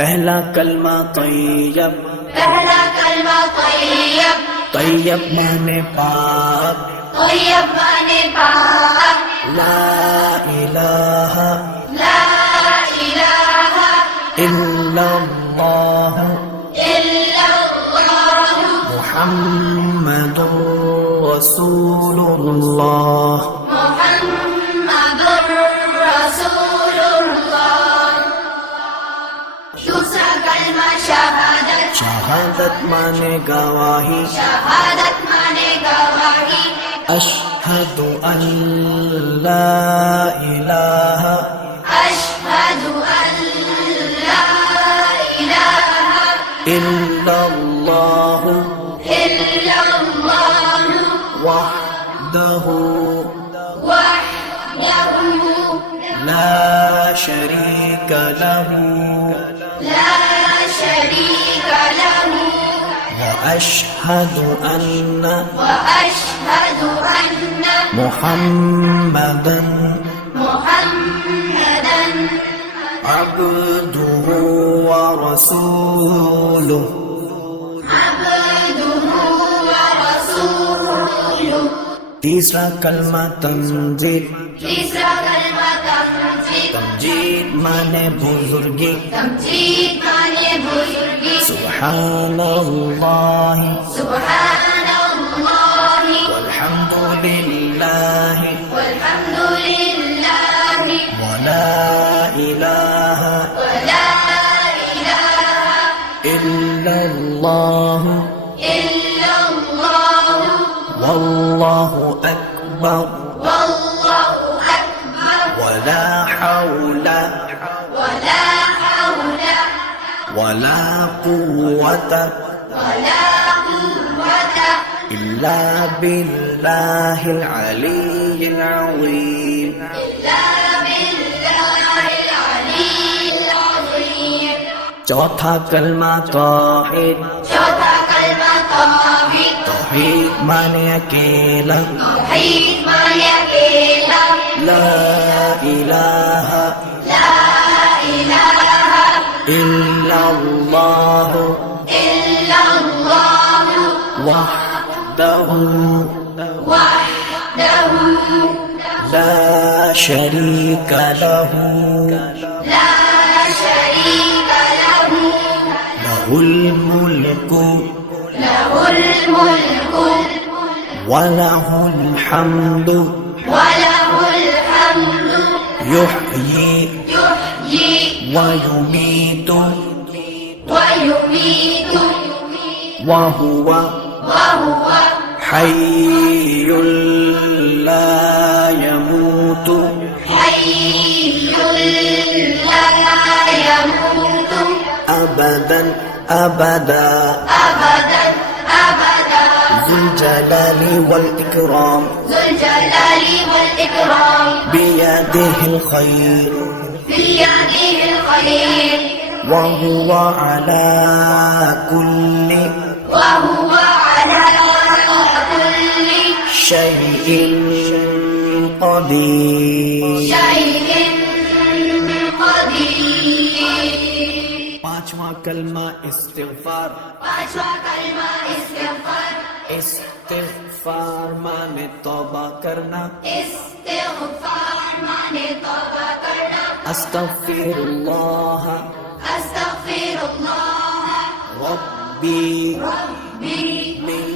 पहला कलमा तैयब, पहला कलमा तैयब, तैयब माने पाक, तैयब माने पाक, ला इलाहा ला इलाहा इल्लल्लाह इल्लल्लाह मुहम्मदुर रसूलुल्लाह। मुहम्मदुर रसूलुल्लाह। दूसरा कलमा शहादत, शहादत माने गवाही, शहादत माने गवाही, अशहदु अन ला इलाहा अशहदु अन ला इलाहा इल्लल्लाह इल्लल्लाह वहदहु वहदहु ला शरीक लहु ला शरीक लहु وأشهد أن وأشهد أن محمدا محمدا عبده ورسوله عبده ورسوله। तीसरा कलमा तमजीद, तीसरा कलमा तमजीद, तमजीद माने बुजुर्गी, तमजीद माने बुजुर्गी, सुब्हानल्लाह सुब्हानल्लाह वल्हम्दुलिल्लाह वल्हम्दुलिल्लाह वला इलाहा वला इलाहा इल्लल्लाह इल्लल्लाह वल्लाहु अकबर वल्लाहु अकबर वला हौला वला हौला वला कुव्वता वला कुव्वता इल्ला बिल्लाहिल अलिय्यिल अज़ीम। इल्ला बिल्लाहिल अलीय्यिल अज़ीम। चौथा कलमा तौहीद, चौथा कलमा तौहीद, तौहीद माने अकेला, तौहीद माने अकेला, ला इलाहा ला इलाहा इल्लल्लाह इल्लल्लाह वहदहु वहदहु ला शरीक लहु ला शरीक लहु लहुल मुल्कु लहुल मुल्कु वलहुल हम्दु वलहुल हम्दु युहयी युहयी वयुमीतु वयुमीतु वहुव वहुव हय्युल ला यमूतु हय्युल ला यमूतु अबदन अबदा अबदन अबदा ज़ुल जलालि वल इकराम ज़ुल जलालि वल इकराम बियदिहिल खैर बियदिहिल खैर वहुव अला कुल्लि वहुव अला कुल्लि शैइन क़दीर। शैइन क़दीर। पांचवा कलमा इस्तिग़फ़ार, पांचवा कलमा इस्तिग़फ़ार, इस्तिग़फ़ार माने तौबा करना, इस्तिग़फ़ार माने तौबा करना, अस्तग़फ़िरुल्लाह अस्तग़फिरुल्लाह रब्बी रब्बी मिन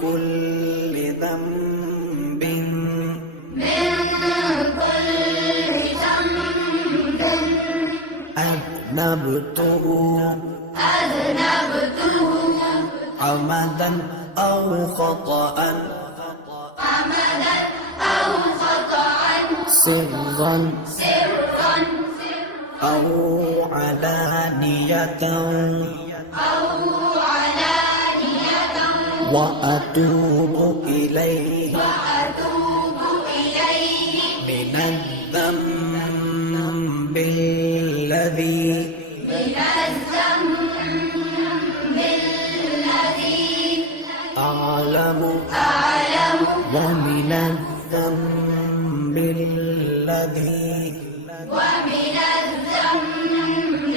कुल्लि ज़ंबिन मिन कुल्लि ज़ंबिन अज़नबतुहु अज़नबतुहु अमदन औ ख़तअन अमदन औ ख़तअन सिर्रन सिर्रन औ अलानियतन औ अलानियतन وأتوب إليه وأتوب إليه من الذنب الذي من الذنب الذي أعلم أعلم ومن الذنب الذي ومن الذنب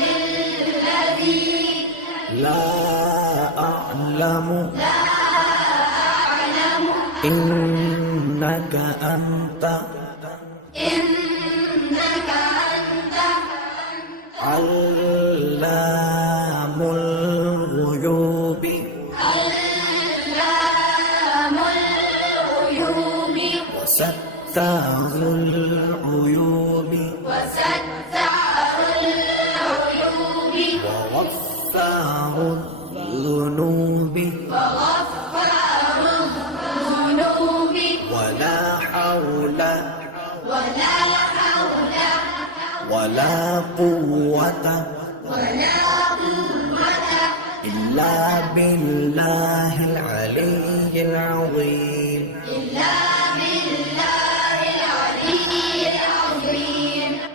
لا أعلم إنك أنت علام الغيوب وستار العيوب وغفار الذنوب ولا حول ولا قوة إلا بالله العلي العظيم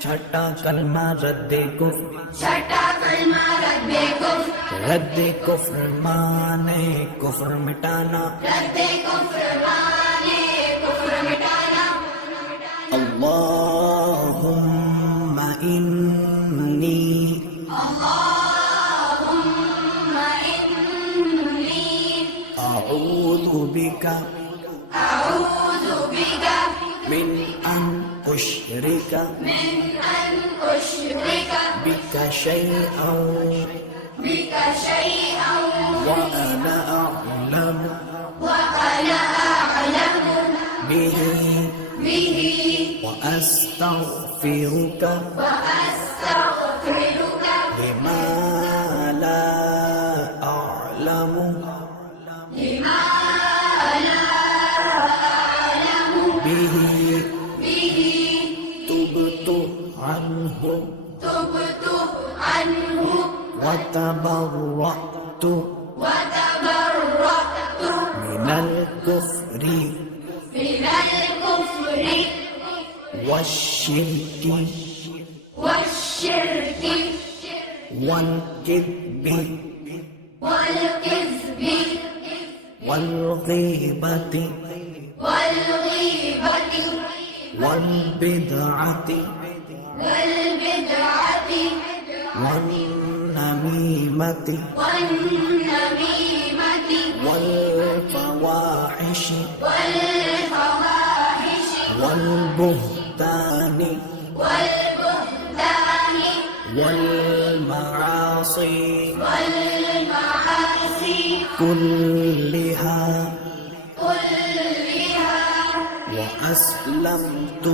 छठा कलमा रद्द कुफ्र माने कुफ्र मिटाना अल्लाहुम्मा इन्नी अऊज़ु बिका من أن أشرك بك شيئا وأنا أعلم به وأستغفرك لما لا أعلم به تبت عنه وتبرأت من الكفر والشرك والكذب والغيبة والبدعة والنميمة والفواحش والبهتان والمعاصي كلها وأسلمت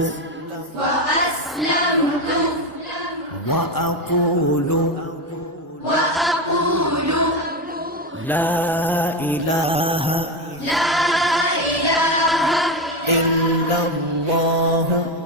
وأقول لا إله إلا الله